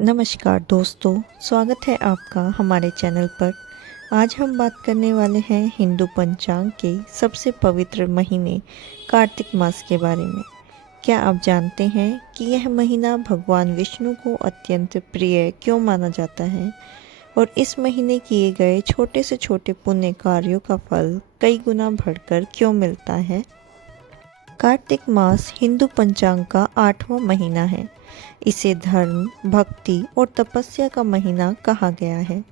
नमस्कार दोस्तों, स्वागत है आपका हमारे चैनल पर। आज हम बात करने वाले हैं हिंदू पंचांग के सबसे पवित्र महीने कार्तिक मास के बारे में। क्या आप जानते हैं कि यह महीना भगवान विष्णु को अत्यंत प्रिय क्यों माना जाता है और इस महीने किए गए छोटे से छोटे पुण्य कार्यों का फल कई गुना बढ़कर क्यों मिलता है? कार्तिक मास हिंदू पंचांग का 8वां महीना है। इसे धर्म, भक्ति और तपस्या का महीना कहा गया है।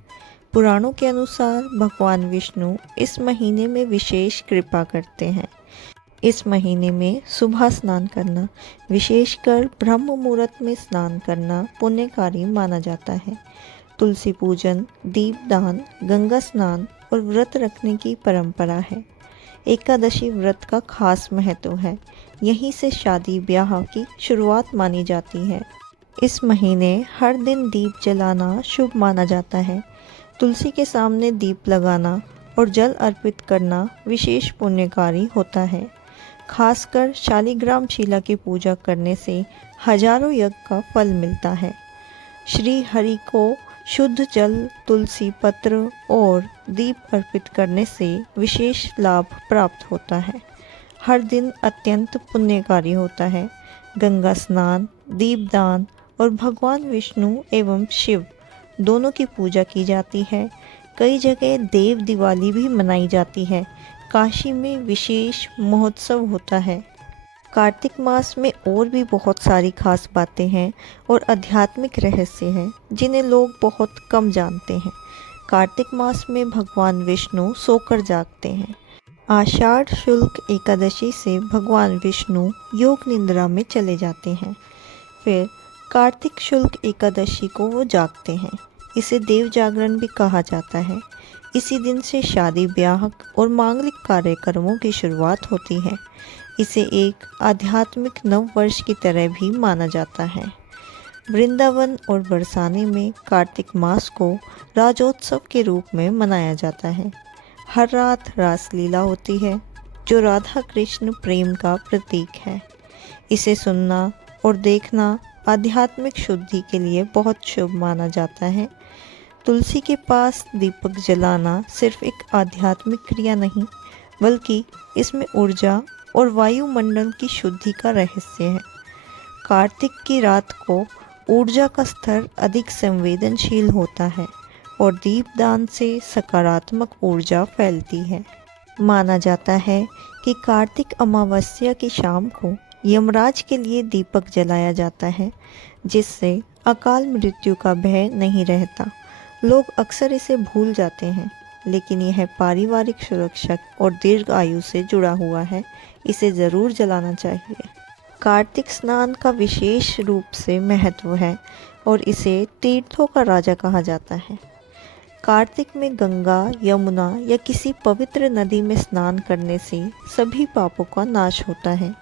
पुराणों के अनुसार भगवान विष्णु इस महीने में विशेष कृपा करते हैं। इस महीने में सुबह स्नान करना, विशेषकर ब्रह्म मुहूर्त में स्नान करना पुण्यकारी माना जाता है। तुलसी पूजन, दीपदान, गंगा स्नान और व्रत रखने की परंपरा है। एकादशी व्रत का खास महत्व है। यहीं से शादी ब्याह की शुरुआत मानी जाती है। इस महीने हर दिन दीप जलाना शुभ माना जाता है। तुलसी के सामने दीप लगाना और जल अर्पित करना विशेष पुण्यकारी होता है। खासकर शालिग्राम शिला की पूजा करने से हजारों यज्ञ का फल मिलता है। श्री हरि को शुद्ध जल, तुलसी पत्र और दीप अर्पित करने से विशेष लाभ प्राप्त होता है। हर दिन अत्यंत पुण्यकारी होता है। गंगा स्नान, दीपदान और भगवान विष्णु एवं शिव दोनों की पूजा की जाती है। कई जगह देव दिवाली भी मनाई जाती है। काशी में विशेष महोत्सव होता है। कार्तिक मास में और भी बहुत सारी खास बातें हैं और आध्यात्मिक रहस्य हैं जिन्हें लोग बहुत कम जानते हैं। कार्तिक मास में भगवान विष्णु सोकर जागते हैं। आषाढ़ शुक्ल एकादशी से भगवान विष्णु योग निद्रा में चले जाते हैं। फिर कार्तिक शुक्ल एकादशी को वो जागते हैं। इसे देव जागरण भी कहा जाता है। इसी दिन से शादी ब्याह और मांगलिक कार्यक्रमों की शुरुआत होती है। इसे एक आध्यात्मिक नव वर्ष की तरह भी माना जाता है। वृंदावन और बरसाने में कार्तिक मास को राजोत्सव के रूप में मनाया जाता है। हर रात रासलीला होती है जो राधा कृष्ण प्रेम का प्रतीक है। इसे सुनना और देखना आध्यात्मिक शुद्धि के लिए बहुत शुभ माना जाता है। तुलसी के पास दीपक जलाना सिर्फ एक आध्यात्मिक क्रिया नहीं, बल्कि इसमें ऊर्जा और वायुमंडल की शुद्धि का रहस्य है। कार्तिक की रात को ऊर्जा का स्तर अधिक संवेदनशील होता है और दीपदान से सकारात्मक ऊर्जा फैलती है। माना जाता है कि कार्तिक अमावस्या की शाम को यमराज के लिए दीपक जलाया जाता है, जिससे अकाल मृत्यु का भय नहीं रहता। लोग अक्सर इसे भूल जाते हैं, लेकिन यह पारिवारिक सुरक्षा और दीर्घ आयु से जुड़ा हुआ है। इसे ज़रूर जलाना चाहिए। कार्तिक स्नान का विशेष रूप से महत्व है और इसे तीर्थों का राजा कहा जाता है। कार्तिक में गंगा, यमुना या किसी पवित्र नदी में स्नान करने से सभी पापों का नाश होता है।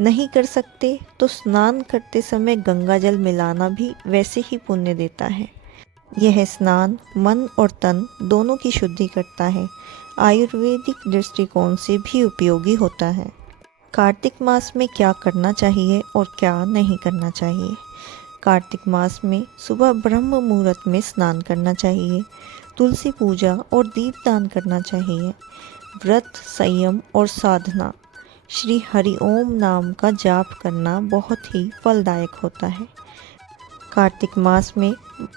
नहीं कर सकते तो स्नान करते समय गंगा जल मिलाना भी वैसे ही पुण्य देता है। यह स्नान मन और तन दोनों की शुद्धि करता है। आयुर्वेदिक दृष्टिकोण से भी उपयोगी होता है। कार्तिक मास में क्या करना चाहिए और क्या नहीं करना चाहिए? कार्तिक मास में सुबह ब्रह्म मुहूर्त में स्नान करना चाहिए। तुलसी पूजा और दीपदान करना चाहिए। व्रत, संयम और साधना, श्री हरि ओम नाम का जाप करना बहुत ही फलदायक होता है। कार्तिक मास में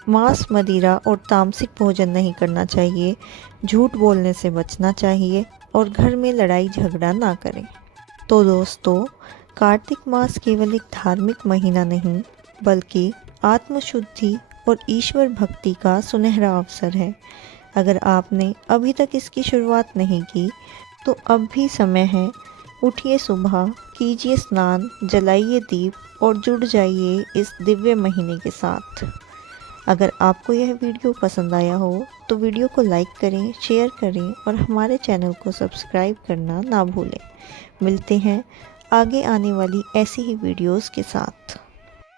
मांस, मदिरा और तामसिक भोजन नहीं करना चाहिए। झूठ बोलने से बचना चाहिए और घर में लड़ाई झगड़ा ना करें। तो दोस्तों, कार्तिक मास केवल एक धार्मिक महीना नहीं, बल्कि आत्मशुद्धि और ईश्वर भक्ति का सुनहरा अवसर है। अगर आपने अभी तक इसकी शुरुआत नहीं की, तो अब भी समय है। उठिए सुबह, कीजिए स्नान, जलाइए दीप और जुड़ जाइए इस दिव्य महीने के साथ। अगर आपको यह वीडियो पसंद आया हो तो वीडियो को लाइक करें, शेयर करें और हमारे चैनल को सब्सक्राइब करना ना भूलें। मिलते हैं आगे आने वाली ऐसी ही वीडियोस के साथ।